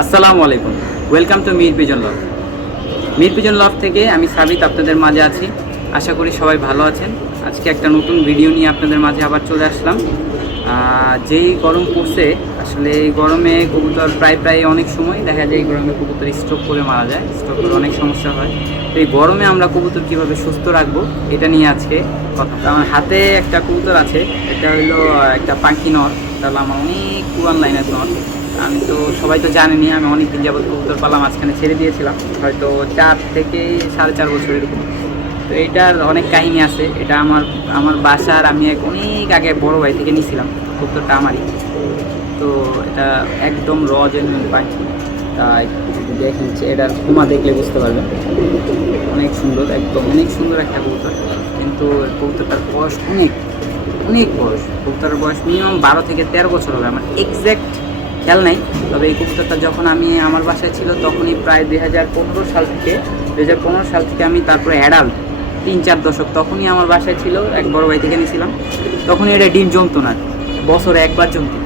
আসসালামু আলাইকুম, welcome to Mir pigeon love. Mir pigeon love থেকে আমি সাবিত আপনাদের মাঝে আছি। আশা করি সবাই ভালো আছেন। আজকে একটা নতুন ভিডিও নিয়ে আপনাদের মাঝে আবার চলে আসলাম। যেই গরম পড়ছে, আসলে এই গরমে কবুতর প্রায় অনেক সময় দেখা যায় এই গরমে কবুতর স্ট্রোক করে মারা যায়, স্ট্রোক করে অনেক সমস্যা হয়। তো এই গরমে আমরা কবুতর কীভাবে সুস্থ রাখবো এটা নিয়ে আজকে কথা। আমার হাতে একটা কবুতর আছে, এটা হলো একটা পাখি নর। তাহলে আমার অনেক পুরান লাইনের নর। আমি তো সবাই তো জানেনি, আমি অনেক দিন যাবত কবুতর পালা মাঝখানে ছেড়ে দিয়েছিলাম, হয়তো 4 থেকে 4.5 বছর এরকম। তো এইটার অনেক কাহিনী আছে। এটা আমার বাসার আমি অনেক আগে বড় ভাই থেকে নিয়েছিলাম কবুতরটা আমারই। তো এটা একদম জেনুইন পাখি। তাই দেখেন, এটার ক্ষমা দেখলে বুঝতে পারবেন, অনেক সুন্দর, একদম অনেক সুন্দর একটা কবুতর। কিন্তু কবুতরটার বয়স অনেক বয়স। কবুতরের বয়স মিনিমাম 12 থেকে 13 বছর হবে, আমার এক্স্যাক্ট খেয়াল নাই। তবে এই কবুতরটা যখন আমি আমার বাসায় ছিল তখনই প্রায় 2015 সাল থেকে আমি তারপরে অ্যাডাল্ট 3-4 দশক তখনই আমার বাসায় ছিল, এক বড় ভাই থেকে নিয়েছিলাম। তখনই এটা ডিম জমতো না, বছরে একবার জমতো।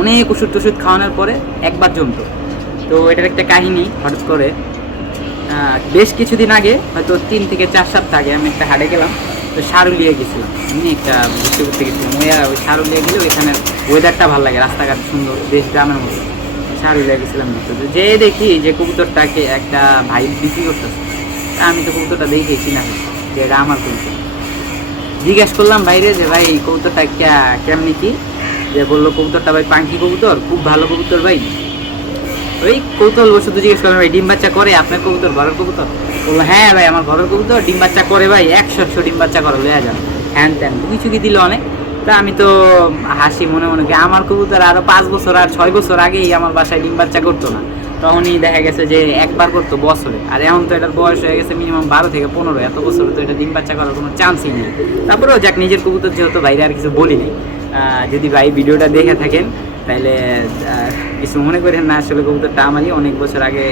অনেক ওষুধ খাওয়ানোর পরে একবার জমতো। তো এটার একটা কাহিনী, হঠাৎ করে বেশ কিছুদিন আগে, হয়তো 3 থেকে 4 সপ্তাহ আগে, আমি একটা হাটে গেলাম। তো সারুলিয়া গেছিলাম, আমি একটা ঘুরতে গেছিলাম। ওই সারুলিয়া গেলে ওইখানে ওয়েদারটা ভালো লাগে, রাস্তাঘাট সুন্দর, বেশ গ্রামের মতো। সারুলিয়া গেছিলাম ঘুরতে, যে দেখি যে কবুতরটাকে একটা ভাই বিক্রি করতেছে। আমি তো কবুতরটা দেখেছি না, যে এটা আমার কবুতর। জিজ্ঞেস করলাম বাইরে যে ভাই এই কবুতরটা কেমনি কি? যে বললো কবুতরটা ভাই পাখি কবুতর, খুব ভালো কবুতর ভাই। ওই কৌতূহল বসে তো জিজ্ঞেস করলাম ভাই ডিম বাচ্চা করে আপনার কবুতর, ঘরের কবুতর? বললো হ্যাঁ ভাই আমার ঘরের কবুতর ডিম বাচ্চা করে ভাই, 100 ডিম বাচ্চা করে, লয়া যান হ্যান ত্যান চুকি দিল অনেক। তা আমি তো হাসি মনে আমার কবুতর আরো 5 বছর আর 6 বছর আগেই আমার বাসায় ডিম বাচ্চা করতো না, তখনই দেখা গেছে যে একবার করতো বছরে। আর এখন তো এটার বয়স হয়ে গেছে মিনিমাম 12 থেকে 15, এত বছরে তো এটা ডিম বাচ্চা করার কোনো চান্সই নেই। তারপরেও যাক, নিজের কবুতর যেহেতু বাইরে আর কিছু বলিনি। যদি ভাই ভিডিওটা দেখে থাকেন তাহলে কিছু মনে করেন না, আসলে কবুতরটা আমারই, অনেক বছর আগে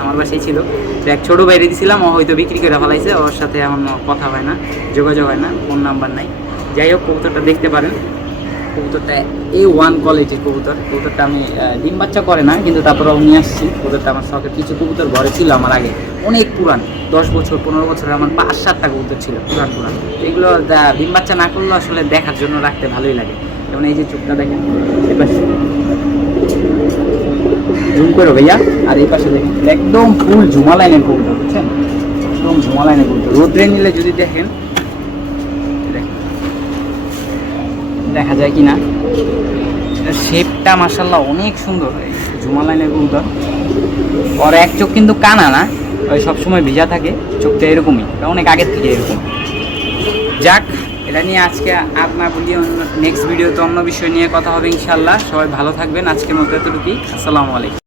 আমার বাসায় ছিল। তো এক ছোটো বাইরে দিয়েছিলাম, ও হয়তো বিক্রি করে ফেলাইছে, ওর সাথে এখন কথা হয় না, যোগাযোগ হয় না, ফোন নাম্বার নাই। যাই হোক, কবুতরটা দেখতে পারেন। কবুতরটা A1 কোয়ালিটির কবুতরটা আমি ডিম বাচ্চা করে না, কিন্তু তারপরেও নিয়ে আসছি। কবুতরটা আমার শখের কিছু কবুতর ঘরে ছিল আমার আগে, অনেক পুরান, 10 বছর 15 বছরের আমার 5-7টা কবুতর ছিল পুরান। এগুলো ডিম বাচ্চা না করলেও আসলে দেখার জন্য রাখতে ভালোই লাগে। যেমন এই যে চোখটা দেখেন, এবার জুম করো ভাইয়া, আর এই পাশে দেখেন একদম ফুল ঝুমা লাইনের কবুতর, বুঝছেন? একদম ঝুমা লাইনের কবুতর। রোদ্রে নিলে যদি দেখেন, দেখা যায় কি না, শেপটা মাশাআল্লাহ অনেক সুন্দর। ঝুমা লাইনের কবুতর, ওর এক চোখ কিন্তু কানা না, ওই সবসময় ভিজা থাকে চোখটা, এরকমই অনেক আগের থেকে এরকম। যাক, এটা নিয়ে আজকে আর না বলি, নেক্সট ভিডিওতে অন্য বিষয় নিয়ে কথা হবে ইনশাল্লাহ। সবাই ভালো থাকবেন, আজকের মতো এতটুকুই। আসসালামু আলাইকুম।